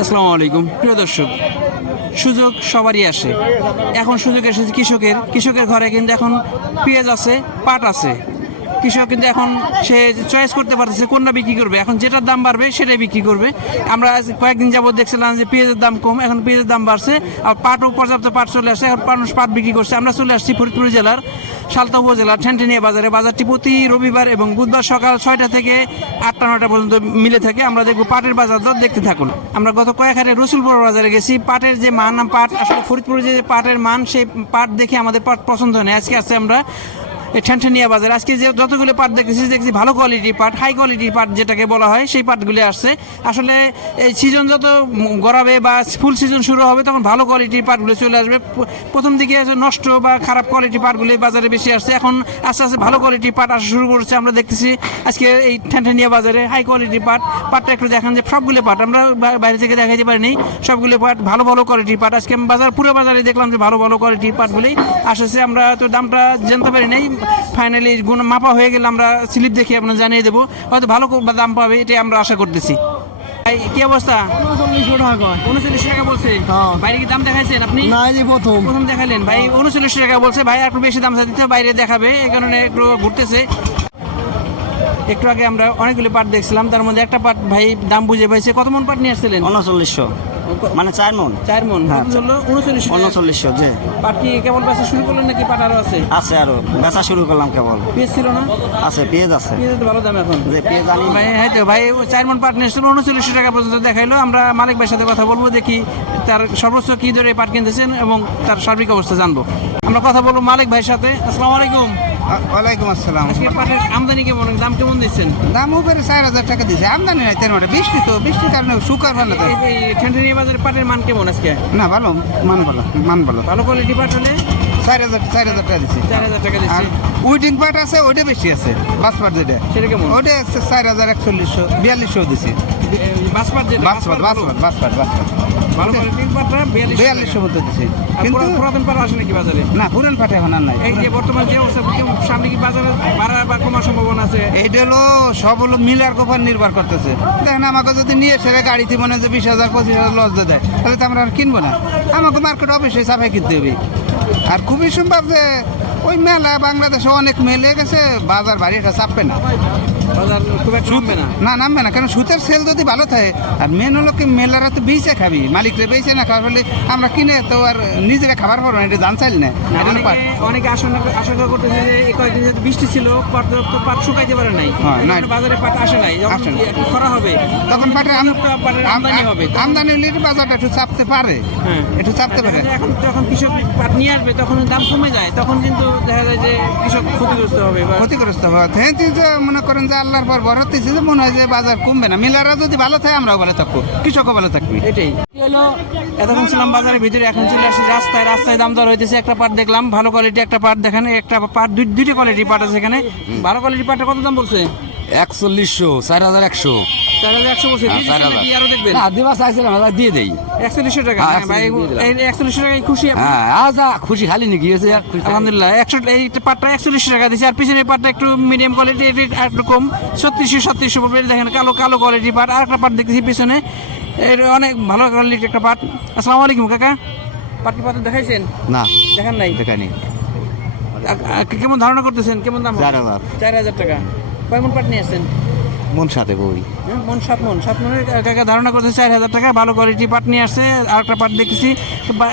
আসসালামু আলাইকুম। প্রিয় দর্শক, সুযোগ সবারই আসে। এখন সুযোগ এসেছে কৃষকের। কৃষকের ঘরে কিন্তু এখন পেঁয়াজ আছে, পাট আছে। কৃষক কিন্তু এখন সে চয়েস করতে পারতেছে কোনটা বিক্রি করবে। এখন যেটার দাম বাড়বে সেটাই বিক্রি করবে। আমরা কয়েকদিন যাবত দেখছিলাম যে পেঁয়াজের দাম কম, এখন পেঁয়াজের দাম বাড়ছে আর পাটও পর্যাপ্ত পাট চলে আসছে এখন মানুষ পাট বিক্রি করছে। আমরা চলে আসছি ফরিদপুর জেলার সালতা উপজেলার ঠ্যানঠেনিয়া বাজারে। বাজারটি প্রতি রবিবার এবং বুধবার সকাল ছয়টা থেকে আটটা নটা পর্যন্ত মিলে থাকে। আমরা দেখব পাটের বাজার দর দেখতে থাকুন। আমরা গত কয়েক হাটে রসুলপুর বাজারে গেছি। পাটের যে মান, পাট আসলে ফরিদপুরে যে পাটের মান, সেই পাট দেখে আমাদের পাট পছন্দ হয় না। আজকে আসছে আমরা এই ঠ্যানঠেনিয়া বাজার। আজকে যে যতগুলো পাট দেখেছি দেখছি ভালো কোয়ালিটির পাট হাই কোয়ালিটির পাট যেটাকে বলা হয়, সেই পাটগুলি আসছে। আসলে এই সিজন যত গড়াবে বা ফুল সিজন শুরু হবে, তখন ভালো কোয়ালিটির পাটগুলো চলে আসবে। প্রথম দিকে নষ্ট বা খারাপ কোয়ালিটির পাটগুলি বাজারে বেশি আসছে। এখন আস্তে আস্তে ভালো কোয়ালিটির পাট আসা শুরু করছে। আমরা দেখতেছি আজকে এই ঠ্যানঠেনিয়া বাজারে হাই কোয়ালিটির পাট। পাটটা একটু দেখান যে সবগুলো পাট, আমরা বাইরে থেকে দেখাইতে পারিনি। সবগুলো পাট ভালো ভালো কোয়ালিটির পাট। আজকে আমি বাজার, পুরো বাজারে দেখলাম যে ভালো ভালো কোয়ালিটির পাটগুলি আসছে। আমরা তো দামটা জানতে পারি নাই। ফাইনালি গুণ মাপা হয়ে গেলে আমরা স্লিপ দেখে আপনার জানিয়ে দেবো। হয়তো ভালো দাম পাবে এটাই আমরা আশা করতেছি। ভাই কি অবস্থা? উনচল্লিশশো টাকা উনচল্লিশ টাকা বলছে। হ্যাঁ। বাইরে কি দাম দেখাইছেন আপনি? না প্রথম। প্রথম দেখালেন। ভাই উনচল্লিশ টাকা বলছে। ভাই একটু বেশি দাম দিতে বাইরে দেখাবে এই কারণে একটু ঘুরতেছে। একটু আগে আমরা অনেকগুলি পাট দেখছিলাম তার মধ্যে একটা পাট ভাই দাম বুঝে পাইছে। কত মন পাট নিয়ে আসছিলেন? উনচল্লিশশো মানে চার মন। চার মন। হ্যাঁ, হলো? উনচল্লিশ উনচল্লিশশো যে পাট কি কেবল বেচা শুরু করলেন নাকি পাট আরও আছে? আছে আরও। বেচা শুরু করলাম কেবল। পেঁয়াজ ছিল না? আছে পেঁয়াজ আছে। পেঁয়াজ ভালো দাম এখন। যে পেঁয়াজ আনি। ভাই হ্যাঁ তো ভাই চার মন পাট নিয়েছিল উনচল্লিশ টাকা পর্যন্ত দেখাইলো। আমরা মালিক ভাইয়ের সাথে কথা বলব দেখি তার সর্বোচ্চ কি দরে পাট কিনতেছেন এবং তার সার্বিক অবস্থা জানব। আমরা কথা বলব মালিক ভাইয়ের সাথে। আসসালামু আলাইকুম। ওয়ালাইকুম আসসালাম। আজকে পাটের আমদানি কেমন? দাম কেমন দিচ্ছেন? দাম উপরে চার হাজার টাকা দিয়েছে আমদানি নাই তের মানে বৃষ্টি তো বৃষ্টির কারণে শুকার ভালো তো ঠেন্ডানিয়া বাজারের পাটের মান কেমন আজকে? না ভালো। মান ভালো মান ভালো। ভালো কোয়ালিটি পাট হলে? চার হাজার চার হাজার টাকা দিচ্ছে চার হাজার টাকা দিচ্ছে। উইটিং পাট আছে ওইটা বেশি আছে বাস পাট যেটা। সেটা কেমন? ওইটা আছে চার হাজার একচল্লিশশো বিয়াল্লিশশো দিচ্ছে বাসপাট যেটা বাস পাট বাস পাট বাস পাট বাস পাট। ভালো কোয়ালিটির পাটটা বিয়াল্লিশশো মতো দিচ্ছে কিন্তু কিন্তু পুরাতন পাট আসে নাকি বাজারে? না পুরান পাটে এখন আর নাই। এই যে বর্তমান যে অবস্থা সামনে কি বাজারে বাড়া বা কমার সম্ভাবনা আছে? এইটা হলো সব হলো মিলার নির্ভর করতেছে। দেখেন আমাকে যদি নিয়ে সেরে গাড়িতে মনে যে বিশ হাজার পঁচিশ হাজার লস দিয়ে দেয় তাহলে তো আমরা আর কিনবো না। আমাকে মার্কেট অবশ্যই চাপাই কিনতে হবে। আর খুবই সম্ভব যে ওই মেলা বাংলাদেশে অনেক মেলে গেছে বাজার ভারী এটা চাপবে না। না। নামবে না কারণ সুতের সেল যদি ভালো থাকে আর মেন হলো কি মেলারা তো বেঁচে খাবি মালিকরা বেঁচে না খাওয়ার ফলে আমরা কিনে তো আর নিজেরা খাবার পারব না এটা চাইল না অনেকে আশঙ্কা আশঙ্কা করতেছে যে কয়েকদিন বৃষ্টি ছিল পর্যাপ্ত পাট শুকাইতে পারে নাই। হ্যাঁ, নাই। বাজারে পাট আসে নাই আসে খরা হবে তখন পাটের আমদানি হবে। আমদানি হলে বাজারটা একটু চাপতে পারে হ্যাঁ। একটু চাপতে পারে। এখন যখন কৃষক পাট নিয়ে আসবে তখন দাম কমে যায় তখন কিন্তু দেখা যায় যে কৃষক ক্ষতিগ্রস্ত হবে ক্ষতিগ্রস্ত হয় হ্যাঁ মনে করেন যে আল্লাহর পর বড় হতেছে যে মনে হয় যে বাজার কমবে না। মিলারা যদি ভালো থাকে আমরাও ভালো থাকব। কৃষকও ভালো থাকবে। এটাই। এতক্ষণ ছিলাম বাজারের ভিতরে এখন চলে আসি রাস্তায়। রাস্তায় দাম দর হইতেছে একটা পাট দেখলাম ভালো কোয়ালিটি একটা পাট দেখেন একটা পাট দুই- দুইটা কোয়ালিটির পাট আছে এখানে। ভালো কোয়ালিটির পাটটা কত দাম বলছে? একচল্লিশশো চার হাজার একশো। হ্যাঁ, দিয়ে দেই। একচল্লিশশো টাকা হ্যাঁ, হ্যাঁ, ভাই 41 দিয়ে দিলাম। এই একচল্লিশশো টাকায় খুশি আপনি? হ্যাঁ খুশি খালি নাকি হয়েছে। আলহামদুলিল্লাহ একশো এই পাটটা একচল্লিশ টাকা দিচ্ছে আর পিছনের পাটটা একটু মিডিয়াম কোয়ালিটি একটু কম ছত্রিশশো সাতত্রিশশো পড়বে দেখেন কালো কালো কোয়ালিটি পাট। আর একটা পাট দেখতেছি পিছনে এর অনেক ভালো কোয়ালিটির একটা পাট। আসসালামু আলাইকুম কাকা। পাট কি পাট দেখাইছেন? না দেখান নাই। দেখানি কেমন ধারণা করতেছেন? কেমন দাম? চার হাজার। চার হাজার টাকা। কয় মন পাট নিয়ে আসছেন? মন বই। হ্যাঁ, মন সাত মন। সাত মনের টাকা ধারণা করতে চার হাজার টাকা ভালো কোয়ালিটি পাট নিয়ে আসছে আর একটা পাট দেখেছি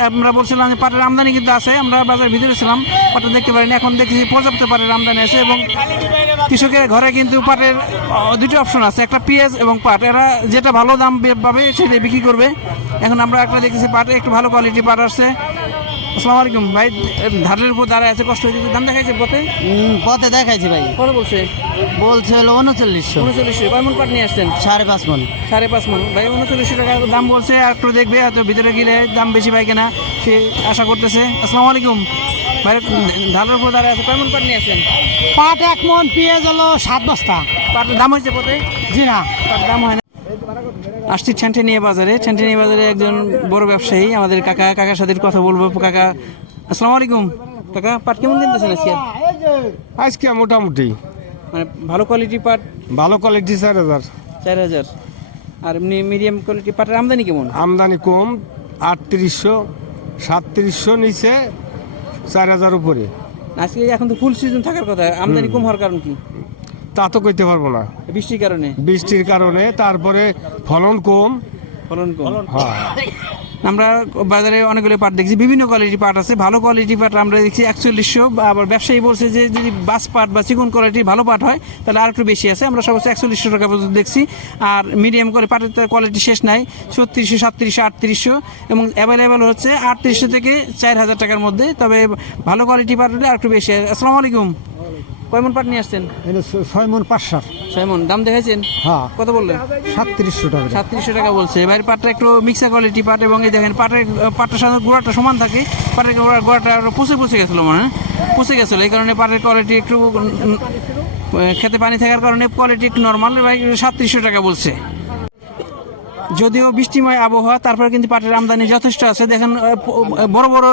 আমরা বলছিলাম যে পাটের আমদানি কিন্তু আছে আমরা বাজারের ভিতরে ছিলাম পাটটা দেখতে পারিনি এখন দেখেছি পর্যাপ্ত পাটের আমদানি আছে এবং কৃষকের ঘরে কিন্তু পাটের দুটো অপশন আছে একটা পেঁয়াজ এবং পাট। এরা যেটা ভালো দাম পাবে সেটাই বিক্রি করবে। এখন আমরা একটা দেখেছি পাট একটু ভালো কোয়ালিটি পাট আসছে। আসসালামু আলাইকুম। ভাই ধারের উপর দাঁড়ায় আছে কষ্ট হয়েছে দাম দেখাইছে পথে? পথে দেখাইছি ভাই। কত বলছে? বলছে হলো উনচল্লিশশো। উনচল্লিশ কয় মন পাট নিয়ে আসছেন? সাড়ে পাঁচ মন। সাড়ে পাঁচ মন। ভাই উনচল্লিশশো টাকা দাম বলছে আর একটু দেখবে হয়তো ভিতরে গেলে দাম বেশি পাই কিনা সে আশা করতেছে। আসসালামু আলাইকুম। ভাই ধানের উপর দাঁড়ায় আছে কেমন পাট নিয়ে আসেন পাট এক মন পেঁয়াজ হলো সাত বস্তা। পাটের দাম হয়েছে পথে? জি না। পাটের দাম হয় না। আসছি ঠ্যান্টেনিয়া বাজারে। ঠ্যান্টেনিয়া বাজারে একজন বড় ব্যবসায়ী আমাদের কাকা কাকার সাথে কথা বলব। কাকা আসসালামু আলাইকুম। কাকা পাট কেমন কিনতেছেন আজকে? আজকে মোটামুটি। মানে ভালো কোয়ালিটি পাট? ভালো কোয়ালিটি চার হাজার। চার হাজার। আর এমনি মিডিয়াম কোয়ালিটি পাটের আমদানি কেমন? আমদানি কম আটত্রিশশো সাতত্রিশশো নিচে চার হাজার উপরে। আজকে এখন তো ফুল সিজন থাকার কথা আমদানি কম হওয়ার কারণ কি? তা তো কইতে পারব না। বৃষ্টির কারণে? বৃষ্টির কারণে তারপরে ফলন কম। ফলন কম। হ্যাঁ। আমরা বাজারে অনেকগুলো পাট দেখছি বিভিন্ন কোয়ালিটি পাট আছে ভালো কোয়ালিটি পাট আমরা দেখছি একচল্লিশশো। আবার ব্যবসায়ী বলছে যে যদি বাস পাট বা চিকন কোয়ালিটির ভালো পাট হয় তাহলে আর একটু বেশি আছে। আমরা সর্বোচ্চ একচল্লিশশো টাকা পর্যন্ত দেখছি। আর মিডিয়াম করে পাটের তো কোয়ালিটি শেষ নাই ছত্রিশশো সাতত্রিশশো আটত্রিশশো। এবং অ্যাভেলেবেল হচ্ছে আটত্রিশশো থেকে চার হাজার টাকার মধ্যে। তবে ভালো কোয়ালিটি পাট হলে আর একটু বেশি আসসালামু আলাইকুম। কয়মন পাট নিয়ে আসছেন? ছয় মন পাঁচশো ছয়মন। দাম দেখাইছেন? হ্যাঁ। কত বললেন? সাতত্রিশশো টাকা সাতত্রিশশো টাকা বলছে। এবার পাটটা একটু মিক্সার কোয়ালিটি পাট এবং এই দেখেন পাটের পাটটার সাথে গোড়াটা সমান থাকে। পাটের গোড়া গোড়াটা আরও পুষে পুষে গেছিল মানে পুষে গেছিল। এই কারণে পাটের কোয়ালিটি একটু খেতে পানি থাকার কারণে কোয়ালিটি একটু নর্মাল সাতত্রিশশো টাকা বলছে। যদিও বৃষ্টিময় আবহাওয়া তারপরে কিন্তু পাটের আমদানি যথেষ্ট আছে। দেখেন বড় বড়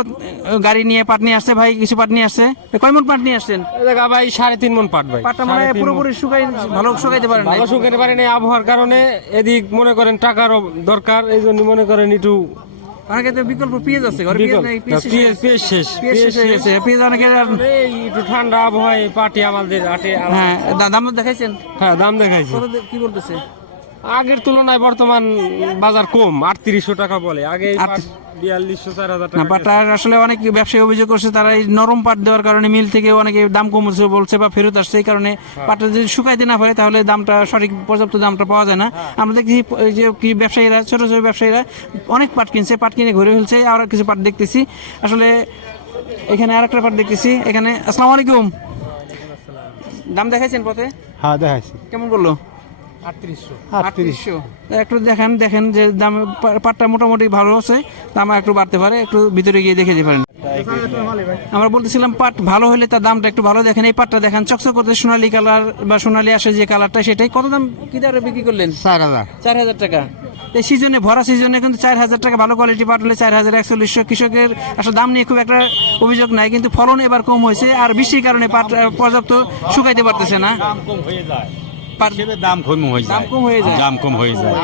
গাড়ি নিয়ে পাট নিয়ে আসছে ভাই কিছু পাট নিয়ে আসছে। কয় মন পাট নিয়ে আসছেন? দেখা ভাই সাড়ে তিন মন পাট ভাই। পাটটা মানে পুরোপুরি শুকাই ভালো শুকাইতে পারেন। ভালো শুকাতে পারেনি আবহাওয়ার কারণে। এদিক মনে করেন টাকারও দরকার এই জন্য মনে করেন একটু অনেকে তো বিকল্প পেঁয়াজ আছে ঘরে পেঁয়াজ বিকল্প। পেঁয়াজ শেষ। পেঁয়াজ পেঁয়াজ শেষ পেঁয়াজ শেষ গেছে। পেঁয়াজ অনেকে একটু ঠান্ডা আবহাওয়ায় পাটি আমাদের আটে হ্যাঁ দাম দেখাইছেন? হ্যাঁ দাম দেখাইছে। কি বলতেছে? আগের তুলনায় বর্তমান বাজার কম আটত্রিশশো টাকা বলে। আগে বিয়াল্লিশশো চার হাজার টাকা পাটটা আসলে অনেক ব্যবসায়ী অভিযোগ করছে তারা এই নরম পাট দেওয়ার কারণে মিল থেকে অনেকে দাম কমছে বলছে বা ফেরত আসছে এই কারণে পাটটা যদি শুকাইতে না পারে তাহলে দামটা সঠিক পর্যাপ্ত দামটা পাওয়া যায় না। আমরা দেখছি যে কি ব্যবসায়ীরা ছোট ছোট ব্যবসায়ীরা অনেক পাট কিনছে পাট কিনে ঘুরে ফেলছে আর কিছু পাট দেখতেছি। আসলে এখানে আরেকটা পাট দেখতেছি এখানে আসসালামু আলাইকুম। দাম দেখাইছেন পথে? হ্যাঁ দেখাইছি। কেমন বলল? আটত্রিশশো। একটু দেখেন দেখেন যে দাম পাটটা মোটামুটি ভালো আছে দাম একটু বাড়তে পারে একটু ভিতরে গিয়ে দেখে যেতে পারেন আমরা বলতেছিলাম পাট ভালো হলে তার দামটা একটু ভালো দেখেন এই পাটটা দেখেন চকচক করতে সোনালী কালার বা সোনালী আসে যে কালারটা সেটাই। কত দাম কি দামে বিক্রি করলেন? চার হাজার। চার হাজার টাকা। এই সিজনে ভরা সিজনে কিন্তু চার হাজার টাকা ভালো কোয়ালিটি পাট হলে চার হাজার একচল্লিশশো কৃষকের আসলে দাম নিয়ে খুব একটা অভিযোগ নাই কিন্তু ফলন এবার কম হয়েছে আর বৃষ্টির কারণে পাট পর্যাপ্ত শুকাইতে পারতেছে না। পাট- দাম কম হয়ে দাম কম হয়ে যায়। দাম কম হয়ে যায়।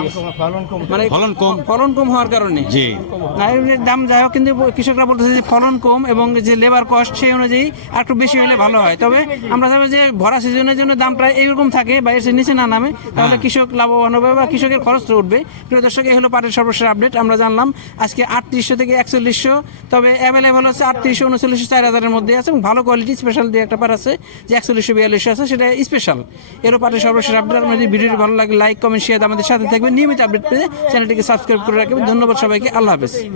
মানে ফলন কম। ফলন কম হওয়ার কারণে। জি। না, দাম যাই হোক কিন্তু কৃষকরা বলতেছে যে ফলন কম এবং যে লেবার কস্ট সেই অনুযায়ী আর একটু বেশি হলে ভালো হয়। তবে আমরা চাইব যে ভরা সিজনের জন্য দামটা এইরকম থাকে বা এর নিচে না নামে। তাহলে কৃষক লাভবান হবে বা কৃষকের খরচটা উঠবে। প্রিয় দর্শক এই হলো পাটের সর্বশেষ আপডেট আমরা জানলাম আজকে আটত্রিশশো থেকে একচল্লিশশো। তবে অ্যাভেলেবল হচ্ছে আটত্রিশশো উনচল্লিশশো চার হাজারের মধ্যে আছে এবং ভালো কোয়ালিটি স্পেশাল দিয়ে একটা পাট আছে যে একচল্লিশশো বিয়াল্লিশশো আছে সেটা স্পেশাল এরও পাটের সর্বশেষ আপডেট আপনার যদি ভিডিওটি ভালো লাগে লাইক কমেন্ট শেয়ার আমাদের সাথে থাকবেন। নিয়মিত আপডেট পেয়ে চ্যানেলটিকে সাবস্ক্রাইব করে রাখবেন। ধন্যবাদ সবাইকে। আল্লাহ হাফেজ।